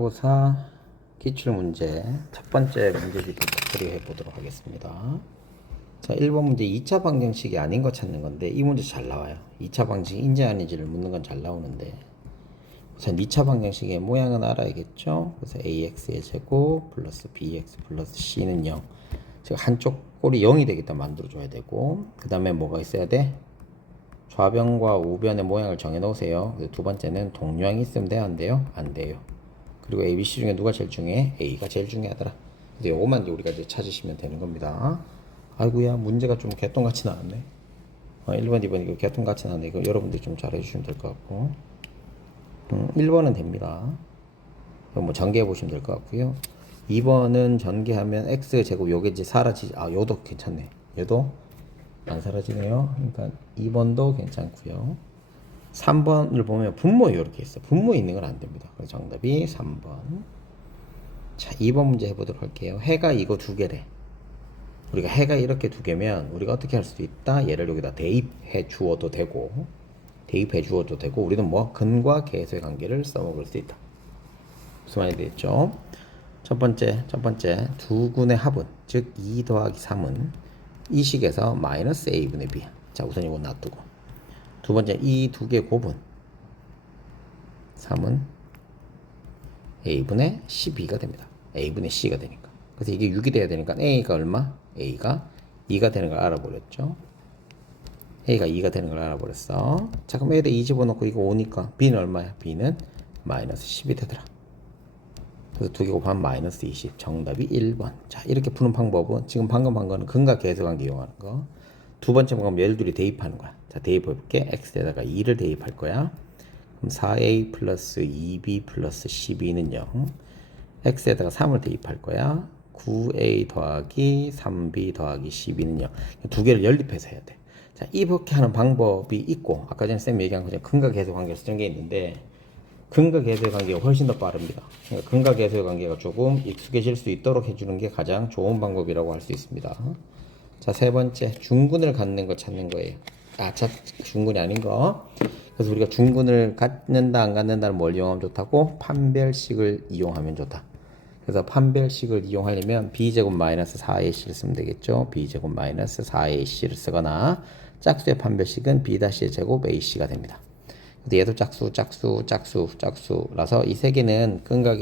모의고사 기출문제 첫 번째 문제부터 풀이해 보도록 하겠습니다. 자, 1번 문제 2차 방정식이 아닌 거 찾는 건데 이 문제 잘 나와요. 2차 방정식이 인지 아닌지를 묻는 건 잘 나오는데 우선 2차 방정식의 모양은 알아야겠죠. 그래서 ax의 제곱 플러스 bx 플러스 c는 0. 즉 한쪽 꼴이 0이 되겠다 만들어줘야 되고 그 다음에 뭐가 있어야 돼? 좌변과 우변의 모양을 정해 놓으세요. 두 번째는 동류항이 있으면 돼요? 안 돼요? 안 돼요. 그리고 A, B, C 중에 누가 제일 중요해? A가 제일 중요하더라. 이제 요것만 이제 우리가 이제 찾으시면 되는 겁니다. 아이고야, 문제가 좀 개똥같이 나왔네. 1번, 2번 이거 개똥같이 나왔네. 이거 여러분들이 좀 잘해주시면 될 것 같고. 1번은 됩니다. 뭐 전개해 보시면 될 것 같고요. 2번은 전개하면 X 제곱 요게 이제 사라지지. 요도 괜찮네. 얘도 안 사라지네요. 그러니까 2번도 괜찮고요. 3번을 보면 분모 이렇게 있어. 분모 있는 건 안 됩니다. 그래서 정답이 3번. 자, 2번 문제 해보도록 할게요. 해가 이거 두 개래. 우리가 해가 이렇게 두 개면 우리가 어떻게 할 수도 있다. 얘를 여기다 대입해 주어도 되고 우리는 뭐 근과 계수의 관계를 써먹을 수 있다. 무슨 말이 되겠죠? 첫 번째 두 군의 합은 즉 2 더하기 3은 이 식에서 마이너스 a분의 b. 자, 우선 이거 놔두고 두 번째 이 두 개의 곱은 3은 a분의 12가 됩니다. a분의 c가 되니까. 그래서 이게 6이 돼야 되니까 a가 얼마? a가 2가 되는 걸 알아버렸죠. a가 2가 되는 걸 알아버렸어. 자, 그럼 a에다 2 집어넣고 이거 5니까 b는 얼마야? b는 마이너스 10이 되더라. 그래서 두 개 곱하면 마이너스 20. 정답이 1번. 자, 이렇게 푸는 방법은 지금 방금 한 거는 근과 계수 관계 이용하는 거. 두 번째 방법은 얘를 둘이 대입하는 거야. 자, 대입해볼게. x에다가 2를 대입할 거야. 그럼 4a 플러스 2b 플러스 12는 0. x에다가 3을 대입할 거야. 9a 더하기 3b 더하기 12는 0. 두 개를 연립해서 해야 돼. 자, 이렇게 하는 방법이 있고 아까 전에 쌤이 얘기한 것처럼 근과 계수 관계를 쓰는 게 있는데 근과 계수의 관계가 훨씬 더 빠릅니다. 그러니까 근과 계수의 관계가 조금 익숙해질 수 있도록 해주는 게 가장 좋은 방법이라고 할 수 있습니다. 자, 세 번째 중근을 갖는 거 찾는 거예요. 중근이 아닌 거. 그래서 우리가 중근을 갖는다 안 갖는다는 뭘 이용하면 좋다고? 판별식을 이용하면 좋다. 그래서 판별식을 이용하려면 b제곱 마이너스 4ac를 쓰면 되겠죠. b제곱 마이너스 4ac를 쓰거나 짝수의 판별식은 b-의 제곱 ac가 됩니다. 얘도 짝수라서 이 세 개는 근과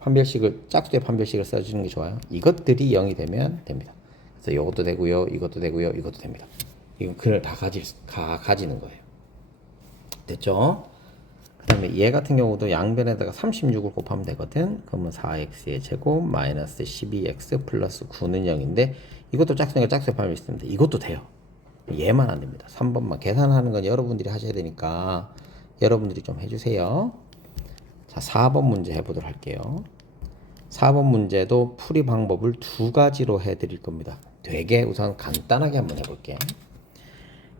판별식을 짝수의 판별식을 써주는 게 좋아요. 이것들이 0이 되면 됩니다. 그래서 이것도 되고요, 이것도 되고요, 이것도 됩니다. 이건 근을 다 가지는 거예요. 됐죠? 그 다음에 얘 같은 경우도 양변에다가 36을 곱하면 되거든. 그러면 4x의 제곱 마이너스 12x 플러스 9는 0인데 이것도 짝수니까 짝수의 판별식 쓰면 돼. 이것도 돼요. 얘만 안 됩니다. 3번만 계산하는 건 여러분들이 하셔야 되니까 여러분들이 좀 해주세요. 자, 4번 문제 해보도록 할게요. 4번 문제도 풀이 방법을 두 가지로 해드릴 겁니다. 되게 우선 간단하게 한번 해볼게.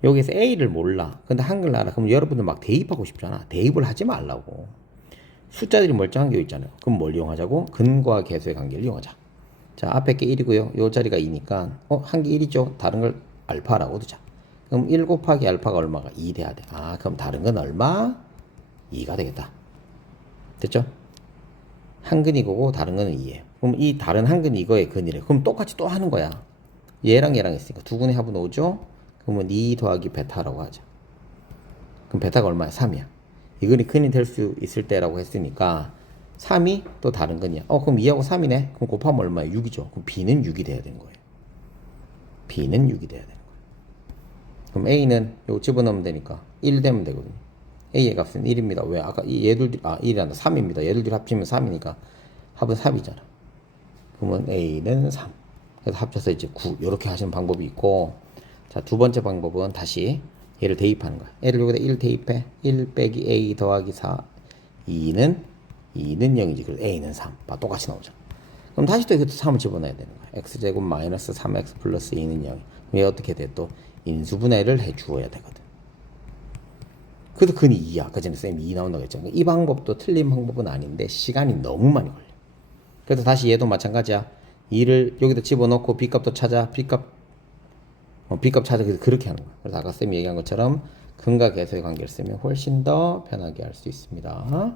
여기서 A를 몰라. 근데 한글 알아. 그럼 여러분들 막 대입하고 싶잖아. 대입을 하지 말라고. 숫자들이 멀쩡한 게 있잖아요. 그럼 뭘 이용하자고? 근과 계수의 관계를 이용하자. 자, 앞에 게 1이고요. 요 자리가 2니까 한 게 1이죠. 다른 걸 알파라고 두자. 그럼 1 곱하기 알파가 얼마가? 2 돼야 돼. 그럼 다른 건 얼마? 2가 되겠다. 됐죠? 한 근이 이거고 다른 거는 2예요. 그럼 이 다른 한 근이 이거의 근이래. 그럼 똑같이 또 하는 거야. 얘랑 얘랑 있으니까 두 근의 합은 5죠? 그러면 2 더하기 베타라고 하자. 그럼 베타가 얼마야? 3이야. 이 근이 근이 될 수 있을 때라고 했으니까 3이 또 다른 근이야. 그럼 2하고 3이네? 그럼 곱하면 얼마야? 6이죠. 그럼 B는 6이 돼야 되는 거예요. B는 6이 돼야 되는 거예요. 그럼 A는 요거 집어넣으면 되니까 1 되면 되거든요. A의 값은 1입니다. 왜? 아까 얘들 1이란다. 3입니다. 얘들이 합치면 3이니까 합은 3이잖아. 그러면 A는 3. 그래서 합쳐서 이제 9. 이렇게 하시는 방법이 있고, 자, 두 번째 방법은 다시 얘를 대입하는 거야. 얘를 여기다 1 대입해. 1 빼기 A 더하기 4. 2는 0이지. 그래서 A는 3. 똑같이 나오죠. 그럼 다시 또 이것도 3을 집어넣어야 되는 거야. x제곱 마이너스 3x 플러스 2는 0. 그럼 얘 어떻게 돼? 또 인수분해를 해 주어야 되거든. 그래도 근이 2야. 아까 전에 쌤이 2 나온다고 했잖아. 이 방법도 틀린 방법은 아닌데 시간이 너무 많이 걸려. 그래서 다시 얘도 마찬가지야. 2를 여기다 집어넣고 b값도 찾아. b값 찾아. 그렇게 하는 거야. 그래서 아까 쌤이 얘기한 것처럼 근과 계수의 관계를 쓰면 훨씬 더 편하게 할 수 있습니다.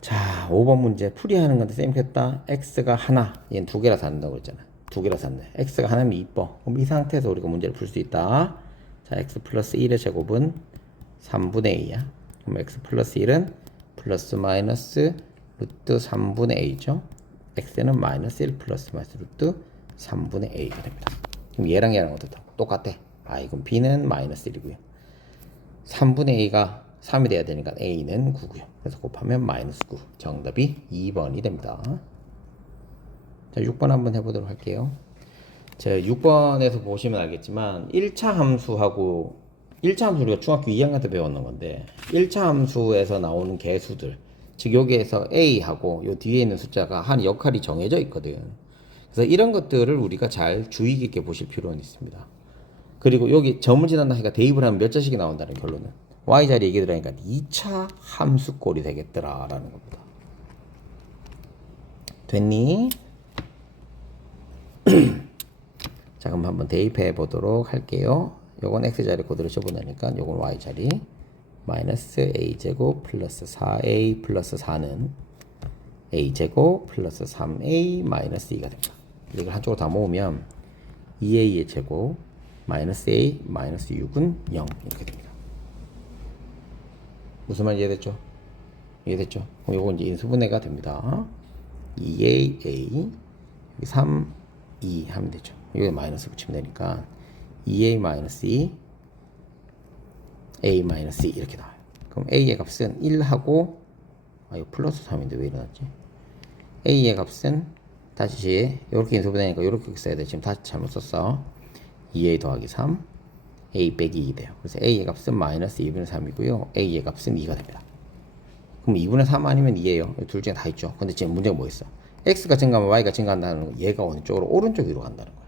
자, 5번 문제 풀이하는 건데 쌤 했다. x가 하나, 얘는 두 개라서 안 된다고 그랬잖아. 두 개라서 안 돼. x가 하나면 이뻐. 그럼 이 상태에서 우리가 문제를 풀 수 있다. 자, x 플러스 1의 제곱은 3분의 a야. 그럼 x 플러스 1은 플러스 마이너스 루트 3분의 a죠. x는 마이너스 1 플러스 마이너스 루트 3분의 a가 됩니다. 그럼 얘랑 얘랑 어떻다? 똑같아. 이건 b는 마이너스 1이고요. 3분의 a가 3이 돼야 되니까 a는 9고요. 그래서 곱하면 마이너스 9. 정답이 2번이 됩니다. 자, 6번 한번 해보도록 할게요. 자, 6번에서 보시면 알겠지만 1차 함수하고 1차 함수 우리가 중학교 2학년 때 배웠는 건데 1차 함수에서 나오는 개수들, 즉 여기에서 a하고 요 뒤에 있는 숫자가 한 역할이 정해져 있거든. 그래서 이런 것들을 우리가 잘 주의 깊게 보실 필요는 있습니다. 그리고 여기 점을 지난다 하니까 대입을 하면 몇 자식이 나온다는 결론은 y자리 얘기 들으니까 2차 함수꼴이 되겠더라라는 겁니다. 됐니? 자, 그럼 한번 대입해 보도록 할게요. 요건 x자리 그대로 접어내니까 요건 y자리 마이너스 a제곱 플러스 4a 플러스 4는 a제곱 플러스 3a 마이너스 2가 됩니다. 이걸 한쪽으로 다 모으면 2a의 제곱 마이너스 a 마이너스 6은 0 이렇게 됩니다. 무슨 말인지 이해됐죠? 이해됐죠? 그럼 요건 이제 인수분해가 됩니다. 2a a 3 2 하면 되죠. 여기 마이너스 붙이면 되니까 2a 마이너스 2 a 마이너스 2 이렇게 나와요. 그럼 a의 값은 1하고 이거 플러스 3인데 왜 이러났지? a의 값은 다시 이렇게 인수분해니까 이렇게 써야 돼. 지금 다시 잘못 썼어. 2a 더하기 3 a 빼기 2 돼요. 그래서 a의 값은 마이너스 2분의 3이고요. a의 값은 2가 됩니다. 그럼 2분의 3 아니면 2예요. 둘 중에 다 있죠. 근데 지금 문제가 뭐 있어? x가 증가하면 y가 증가한다는 건 얘가 어느 쪽으로? 오른쪽 위로 간다는 거야.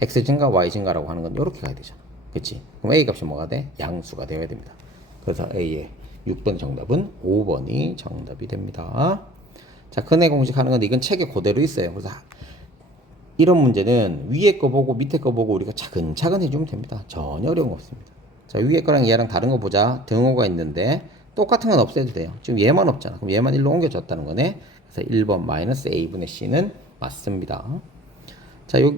x 증가, y 증가라고 하는 건 이렇게 가야 되잖아. 그치? 그럼 a 값이 뭐가 돼? 양수가 되어야 됩니다. 그래서 a의 6번 정답은 5번이 정답이 됩니다. 자, 근해 공식 하는 건데 이건 책에 그대로 있어요. 그래서 이런 문제는 위에 거 보고 밑에 거 보고 우리가 차근차근 해주면 됩니다. 전혀 어려운 거 없습니다. 자, 위에 거랑 얘랑 다른 거 보자. 등호가 있는데 똑같은 건 없애도 돼요. 지금 얘만 없잖아. 그럼 얘만 1로 옮겨졌다는 거네. 그래서 1번 마이너스 a분의 c는 맞습니다. 자, 요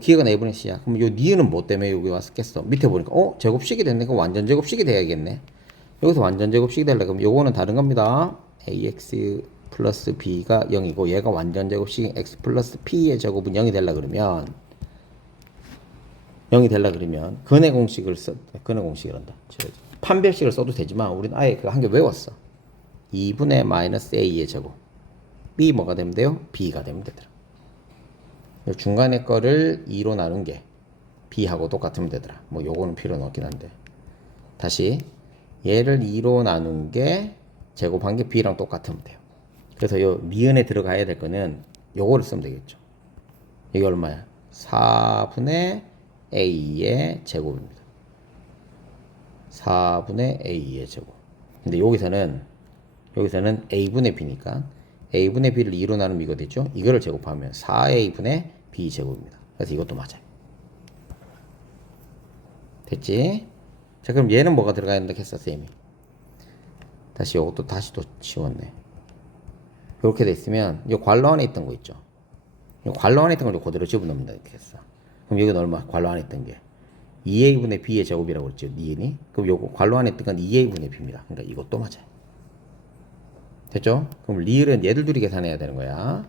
기억은 a분의 c야. 그럼 요 니은은 뭐 때문에 여기 왔겠어? 밑에 보니까 제곱식이 됐네. 그럼 완전 제곱식이 돼야겠네. 여기서 완전 제곱식이 되려면 그럼 요거는 다른 겁니다. ax 플러스 b가 0이고 얘가 완전 제곱식 x 플러스 p의 제곱은 0이 되려 그러면 근해 공식을 근해 공식이란다. 판별식을 써도 되지만 우리는 아예 그 한 개 외웠어. 2분의 마이너스 a의 제곱 b 뭐가 되면 돼요? b가 되면 되더라. 중간에 거를 2로 나눈 게 b하고 똑같으면 되더라. 뭐 요거는 필요는 없긴 한데 다시 얘를 2로 나눈 게 제곱한 게 b랑 똑같으면 돼요. 그래서 요 니은에 들어가야 될 거는 요거를 쓰면 되겠죠. 이게 얼마야? 4분의 a의 제곱입니다. 4분의 a의 제곱. 근데 여기서는 a분의 b니까 a분의 b를 2로 나누면 이거 되죠. 이거를 제곱하면 4a분의 b 제곱입니다. 그래서 이것도 맞아요. 됐지? 자, 그럼 얘는 뭐가 들어가야 된다 했어, 쌤이. 다시 이것도 다시 또 치웠네. 이렇게 돼 있으면 이 괄호 안에 있던 거 있죠. 이 괄호 안에 있던 걸 그대로 집어넣는다 이렇게 했어. 그럼 여기는 얼마? 괄호 안에 있던 게 2a분의 b의 제곱이라고 했죠. 니은이. 그럼 요거 괄호 안에 있던 건 2a분의 b입니다. 그러니까 이것도 맞아요. 됐죠? 그럼 리을은 얘들 둘이 계산해야 되는 거야.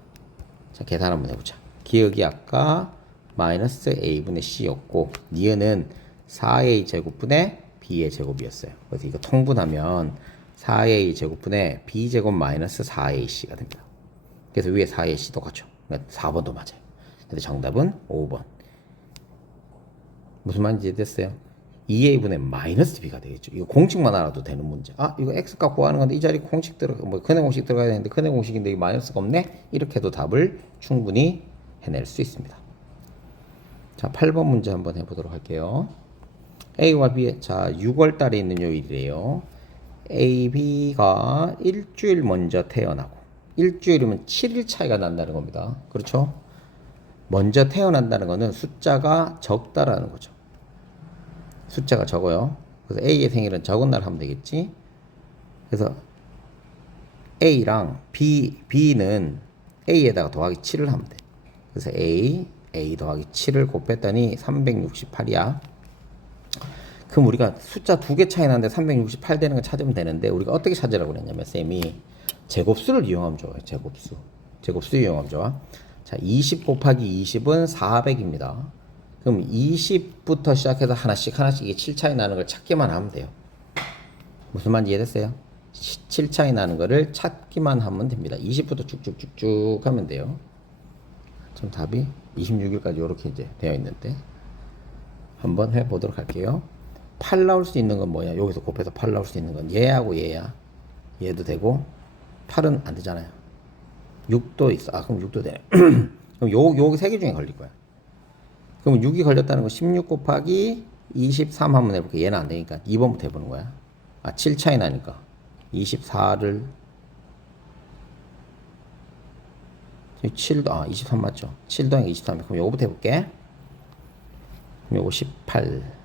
자, 계산 한번 해보자. 기억이 아까 마이너스 a분의 c였고 니은은 4a 제곱분의 b의 제곱이었어요. 그래서 이거 통분하면 4a 제곱분의 b제곱 마이너스 4ac가 됩니다. 그래서 위에 4ac 똑같죠. 그러니까 4번도 맞아요. 그래서 정답은 5번. 무슨 말인지 이해됐어요? 2a분의 마이너스 b가 되겠죠. 이거 공식만 알아도 되는 문제. 이거 x값 구하는 건데 이 자리 공식 근해 공식 들어가야 되는데 근해 공식인데 이 마이너스가 없네? 이렇게 해도 답을 충분히 해낼 수 있습니다. 자, 8번 문제 한번 해보도록 할게요. a와 b, 자, 6월 달에 있는 요일이래요. A, B가 일주일 먼저 태어나고 일주일이면 7일 차이가 난다는 겁니다. 그렇죠? 먼저 태어난다는 거는 숫자가 적다라는 거죠. 숫자가 적어요. 그래서 A의 생일은 적은 날 하면 되겠지. 그래서 A랑 B는 A에다가 더하기 7을 하면 돼. 그래서 A 더하기 7을 곱했더니 368이야. 그럼 우리가 숫자 2개 차이 나는데 368 되는 거 찾으면 되는데, 우리가 어떻게 찾으라고 그랬냐면, 쌤이 제곱수를 이용하면 좋아요. 제곱수 이용하면 좋아. 자, 20 곱하기 20은 400입니다. 그럼 20부터 시작해서 하나씩 이게 7 차이 나는 걸 찾기만 하면 돼요. 무슨 말인지 이해됐어요? 7 차이 나는 거를 찾기만 하면 됩니다. 20부터 쭉쭉쭉쭉 하면 돼요. 지금 답이 26일까지 이렇게 이제 되어 있는데, 한번 해보도록 할게요. 8 나올 수 있는 건 뭐야? 여기서 곱해서 8 나올 수 있는 건 얘하고 얘야. 얘도 되고 8은 안 되잖아요. 6도 있어. 아, 그럼 6도 되네. 그럼 요기 3개 중에 걸릴 거야. 그럼 6이 걸렸다는 거 16 곱하기 23 한번 해볼게. 얘는 안 되니까 2번부터 해보는 거야. 아, 7 차이 나니까 24를 7도 23 맞죠? 7 더하기 23. 그럼 요거부터 해볼게. 그럼 요거 18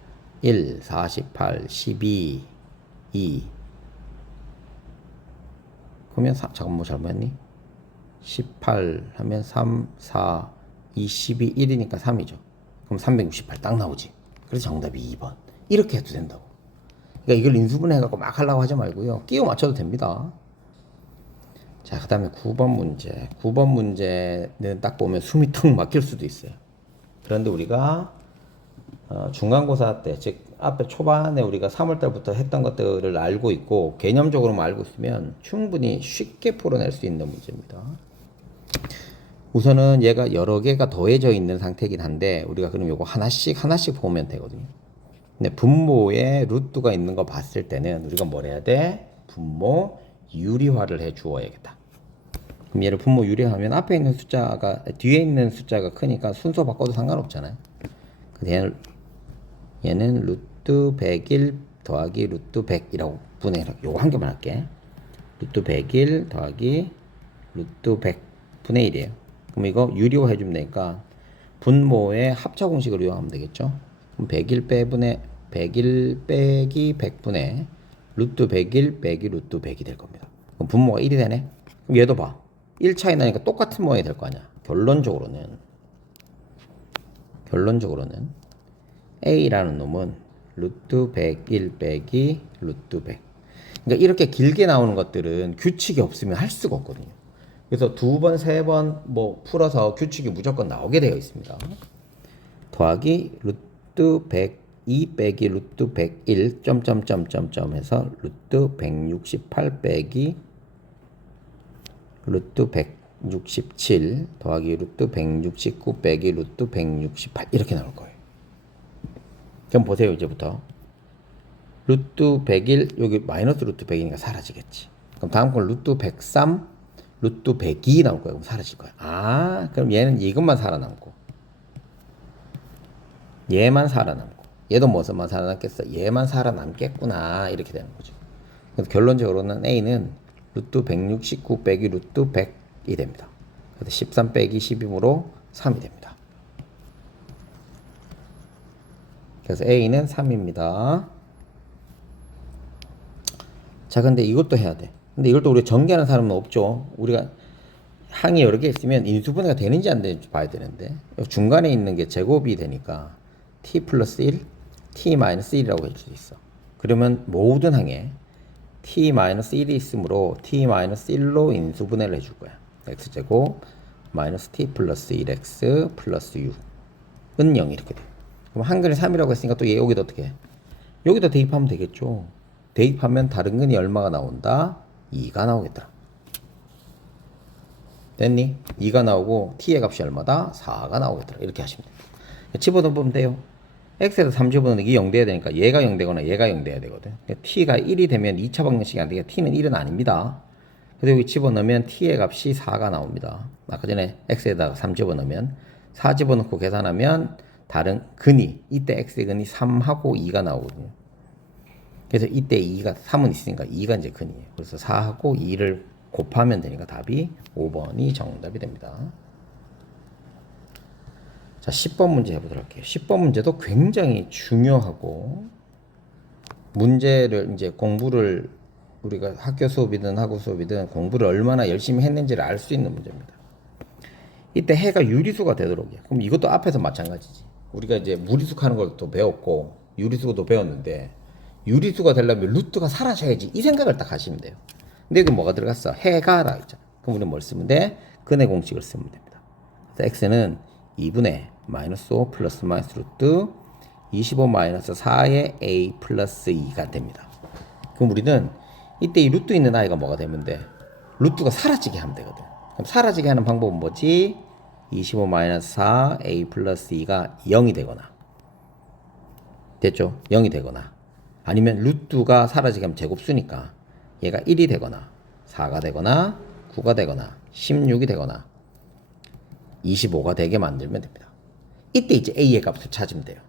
1, 48, 12, 2. 그러면 잠깐 뭐 잘못했니? 18 하면 3, 4, 2, 12, 1이니까 3이죠. 그럼 368 딱 나오지. 그래서 정답이 2번. 이렇게 해도 된다고. 그러니까 이걸 인수분해 해갖고 막 하려고 하지 말고요. 끼워 맞춰도 됩니다. 자, 그 다음에 9번 문제. 9번 문제는 딱 보면 숨이 턱 막힐 수도 있어요. 그런데 우리가 중간고사 때, 즉 앞에 초반에 우리가 3월달부터 했던 것들을 알고 있고 개념적으로만 알고 있으면 충분히 쉽게 풀어낼 수 있는 문제입니다. 우선은 얘가 여러 개가 더해져 있는 상태이긴 한데, 우리가 그럼 요거 하나씩 보면 되거든요. 근데 분모에 루트가 있는 거 봤을 때는 우리가 뭘 해야 돼? 분모 유리화를 해 주어야겠다. 그럼 얘를 분모 유리화하면 앞에 있는 숫자가 뒤에 있는 숫자가 크니까 순서 바꿔도 상관없잖아요. 근데 얘는 루트 100일 더하기 루트 100이라고 분해해라. 요거 한 개만 할게. 루트 100일 더하기 루트 100 분의 1이에요. 그럼 이거 유리화 해주면 되니까 분모의 합차 공식을 이용하면 되겠죠. 그럼 100일 빼기 100분의 루트 100일 빼기 루트 100이 될 겁니다. 그럼 분모가 1이 되네. 그럼 얘도 봐. 1 차이 나니까 똑같은 모양이 될 거 아니야. 결론적으로는 A라는 놈은 루트 101 빼기 루트 100. 그러니까 이렇게 길게 나오는 것들은 규칙이 없으면 할 수가 없거든요. 그래서 2번, 3번 뭐 풀어서 규칙이 무조건 나오게 되어 있습니다. 더하기 루트 102 빼기 루트 101 점점점점점 해서 루트 168 빼기 루트 167 더하기 루트 169 빼기 루트 168 이렇게 나올 거예요. 그럼 보세요. 이제부터 루트 101 여기 마이너스 루트 100이니까 사라지겠지. 그럼 다음 건 루트 103 루트 102 나올 거예요. 그럼 사라질 거야. 아, 그럼 얘는 이것만 살아남고 얘만 살아남고 얘도 무엇만 살아남겠어? 얘만 살아남겠구나. 이렇게 되는 거죠. 그래서 결론적으로는 A는 루트 169 빼기 루트 100이 됩니다. 그래서 13 빼기 12이므로 3이 됩니다. 그래서 A는 3입니다. 자, 근데 이것도 해야 돼. 근데 이걸 또 우리가 전개하는 사람은 없죠. 우리가 항이 여러 개 있으면 인수분해가 되는지 안 되는지 봐야 되는데, 중간에 있는 게 제곱이 되니까 t 플러스 1, t 마이너스 1이라고 할 수 있어. 그러면 모든 항에 t 마이너스 1이 있으므로 t 마이너스 1로 인수분해를 해줄 거야. x제곱 마이너스 t 플러스 1x 플러스 u은 0 이렇게 돼. 그럼 한근이 3이라고 했으니까 또 여기도 어떻게 해? 여기다 대입하면 되겠죠. 대입하면 다른 근이 얼마가 나온다? 2가 나오겠더라. 됐니? 2가 나오고 t의 값이 얼마다? 4가 나오겠더라. 이렇게 하시면 돼요. 집어넣으면 돼요. x에서 3 집어넣는 게 0 돼야 되니까 얘가 0 되거나 얘가 0 돼야 되거든. t가 1이 되면 2차 방정식이 안 되게 t는 1은 아닙니다. 그래서 여기 집어넣으면 t의 값이 4가 나옵니다. 아까 전에 x에다가 3 집어넣으면 4 집어넣고 계산하면 다른 근이 이때 x의 근이 3하고 2가 나오거든요. 그래서 이때 2가 3은 있으니까 2가 이제 근이에요. 그래서 4하고 2를 곱하면 되니까 답이 5번이 정답이 됩니다. 자, 10번 문제 해보도록 할게요. 10번 문제도 굉장히 중요하고 문제를 이제 공부를 우리가 학교 수업이든 학원 수업이든 공부를 얼마나 열심히 했는지를 알 수 있는 문제입니다. 이때 해가 유리수가 되도록이야. 그럼 이것도 앞에서 마찬가지지. 우리가 이제 무리수하는 걸 또 배웠고 유리수도 배웠는데 유리수가 되려면 루트가 사라져야지 이 생각을 딱 하시면 돼요. 근데 여기 뭐가 들어갔어? 해가라 있잖아. 그럼 우리는 뭘 쓰면 돼? 근의 공식을 쓰면 됩니다. 그래서 x는 2분의 마이너스 5 플러스 마이너스 루트 25 마이너스 4의 a 플러스 2가 됩니다. 그럼 우리는 이때 이 루트 있는 아이가 뭐가 되면 돼? 루트가 사라지게 하면 되거든. 그럼 사라지게 하는 방법은 뭐지? 25 마이너스 4 a 플러스 2가 0이 되거나 됐죠? 0이 되거나 아니면 루트가 사라지게 하면 제곱수니까 얘가 1이 되거나 4가 되거나 9가 되거나 16이 되거나 25가 되게 만들면 됩니다. 이때 이제 a의 값을 찾으면 돼요.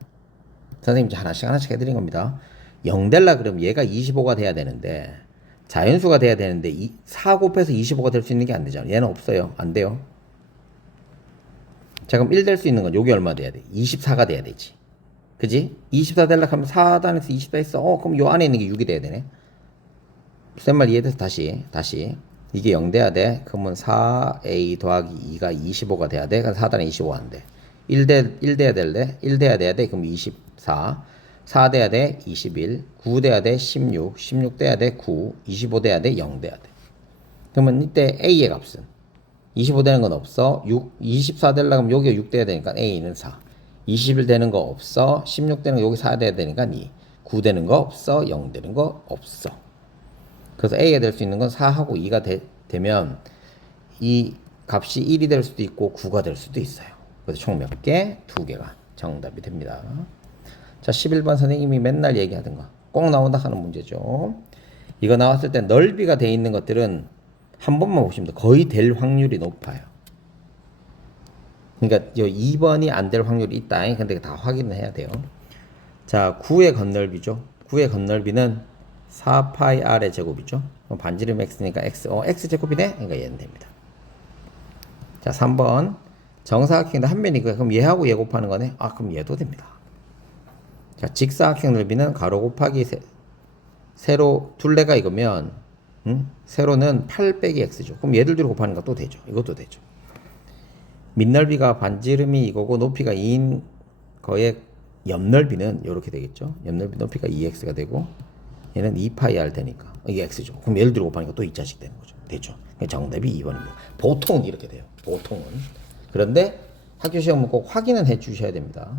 선생님이 이제 하나씩 해드린 겁니다. 0 될라 그러면 얘가 25가 돼야 되는데 자연수가 돼야 되는데 4 곱해서 25가 될 수 있는 게 안 되잖아요. 얘는 없어요. 안 돼요. 자 그럼 1 될 수 있는 건 요게 얼마 돼야 돼? 24가 돼야 되지. 그지? 24 될라 하면 4단에서 24 있어. 그럼 요 안에 있는 게 6이 돼야 되네. 무슨 말 이해돼서 다시 이게 0 돼야 돼. 그러면 4a 더하기 2가 25가 돼야 돼. 그래서 4단에 25가 안 돼. 1 돼야 될래? 1 돼야 돼. 그럼 24 4 돼야 돼 21 9 돼야 돼 16 16 돼야 돼 9 25 돼야 돼 0 돼야 돼. 그러면 이때 a의 값은 25 되는 건 없어. 24 되려면 여기가 6 돼야 되니까 a는 4 21 되는 거 없어. 16 되는 거 여기 4 돼야 되니까 2 9 되는 거 없어. 0 되는 거 없어. 그래서 a가 될 수 있는 건 4하고 2가 되면 이 값이 1이 될 수도 있고 9가 될 수도 있어요. 그래서 총 몇 개? 2개가 정답이 됩니다. 자, 11번 선생님이 맨날 얘기하던 거. 꼭 나온다 하는 문제죠. 이거 나왔을 때 넓이가 돼 있는 것들은 한 번만 보시면 돼. 거의 될 확률이 높아요. 그러니까 2번이 안 될 확률이 있다. 근데 다 확인을 해야 돼요. 자, 9의 건널비죠. 9의 건널비는 4파이 r의 제곱이죠. 반지름 x니까 x 제곱이네? 그러니까 얘는 됩니다. 자, 3번. 정사각형인데 한 면이고 그럼 얘하고 얘 곱하는 거네. 그럼 얘도 됩니다. 자, 직사각형 넓이는 가로 곱하기 세로 둘레가 이거면 세로는 8 빼기 x죠. 그럼 얘들 둘이 곱하는 것도 되죠. 이것도 되죠. 밑넓이가 반지름이 이거고 높이가 2인 거의 옆넓이는 이렇게 되겠죠. 옆넓이 높이가 2x가 되고 얘는 2파이 r 되니까 이게 x죠. 그럼 얘를 둘이 곱하니까 또 이 자식 되는 거죠. 되죠. 정답이 2번입니다. 보통은 이렇게 돼요. 보통은. 그런데 학교 시험은 꼭 확인은 해 주셔야 됩니다.